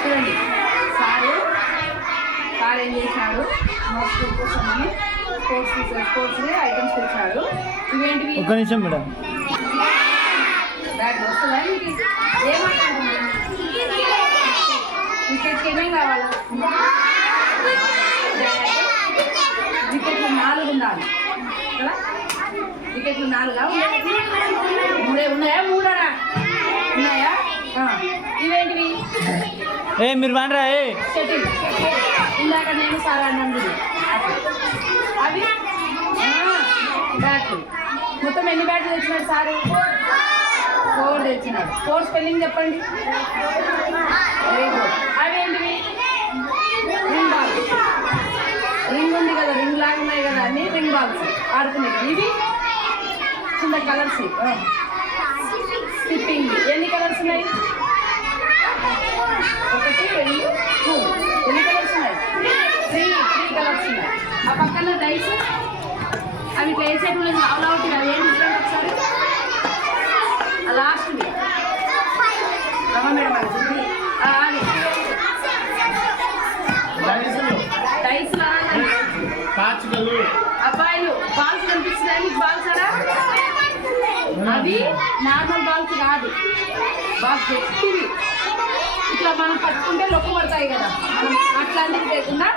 చూడండి సార్ ఏం చేశాడు మా స్కూల్ కోసమని స్పోర్ట్స్ ఐటమ్స్ తెచ్చాడు. ఇవేంటివి? ఒక్క నిమిషం మేడం. బ్యాగ్ వస్తుందా మీకు? ఏమంటారు క్రికెట్కి ఏమేమి కావాలా? వికెట్లు 4 ఉండాలి కదా? వికెట్లు 4 మూడే ఉన్నాయా? 3 ఉన్నాయా? ఇవేంటివి? మీరు వాడరా షటిల్. ఇందాక నేను సార్ అన్నండి అవి బ్యాట్లు. మొత్తం ఎన్ని బ్యాట్లు తెచ్చినాడు సారు? 4 తెచ్చినాడు. 4 స్పెల్లింగ్ చెప్పండి. Very good. అవేంటివి? Ring ball. రింగ్ ఉంది కదా, రింగ్ లాగా ఉన్నాయి కదా అన్ని రింగ్ బాల్స్ ఆడుతున్నాయి. ఇవి కింద కలర్స్. స్కిప్పింగ్. ఎన్ని కలర్స్ ఉన్నాయి? 1 2 ఎన్ని కలర్స్ ఉన్నాయి? 3 కలర్స్ ఉన్నాయి. ఆ పక్కన డైస్ అవి వేసేటు అవుట్ అవుతుంది. అవి ఏం డిఫరెంట్ ఒకసారి లాస్ట్ రమ మేడం అది డైస్ అబ్బాయిలు బాల్స్ కనిపిస్తున్నాయి మీకు? బాల్స్ అడా అవి నార్మల్ బాల్స్ కాదు, బాల్స్ గట్టివి. ఇట్లా మనం పట్టుకుంటే లొక్కు పడతాయి కదా, మనం అట్లాంటివి లేకుండా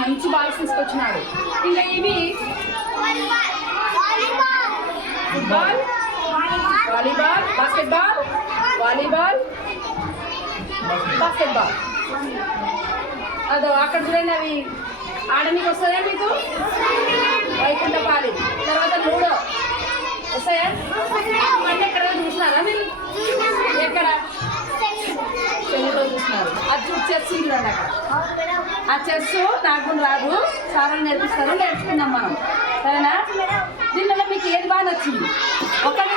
మంచి బాల్స్ తీసుకొచ్చినాడు. ఇంకా ఇవి football, volleyball, basketball, volleyball, basketball. అదో అక్కడ చూడండి, అవి ఆడడానికి వస్తుందా మీకు? వైకుంఠపాలి. తర్వాత లూడో వస్తాయా? అంటే ఎక్కడ చూసినారా మీరు? ఎక్కడ తెలుగులో చూసినారు. అది చెస్ చూడండి అక్కడ. ఆ చెస్ నాకు రాదు, చాలా నేర్పిస్తారు, నేర్చుకున్నాం మనం. సరేనా? దీనివల్ల మీకు ఏది బాగా నచ్చింది? ఒక్కటే